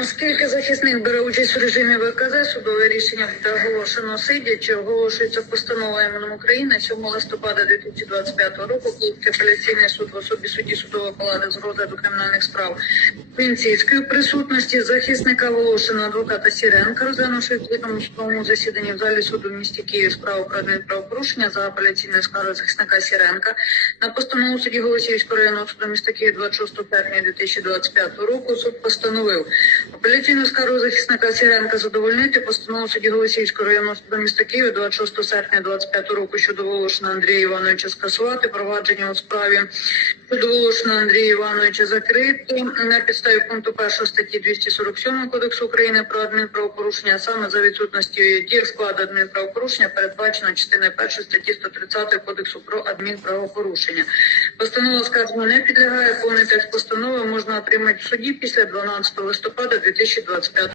Оскільки захисник бере участь у режимі ВКЗ, судове рішення оголошено сидячи, оголошується постанова іменем України 7 листопада 2025 року, коли апеляційний суд в особі судді судової палати з розгляду кримінальних справ. Вінцівської присутності захисника Волошина, адвоката Сіренка, розглянувши в відкритому судовому засіданні в залі суду в місті Київ справу про адмінправопорушення за апеляційною скаргою захисника Сіренка на постанову судді Голосіївського районного суду міста Київ 26 серпня 2025 року суд постановив апеляційну скаргу захисника Сіренка задовольнити постанову судді Голосіївського районного суду міста Києва 26 серпня 2025 року щодо Волошина Андрія Івановича скасувати провадження у справі щодо Волошина Андрія Івановича закрито на підставі пункту 1 статті 247 Кодексу України про адмінправопорушення, а саме за відсутності дій складу адмінправопорушення передбачено частиною 1 статті 130 Кодексу про адмінправопорушення. Постанова скарження не підлягає повний текст постанови отримати в суді після 12 листопада 2025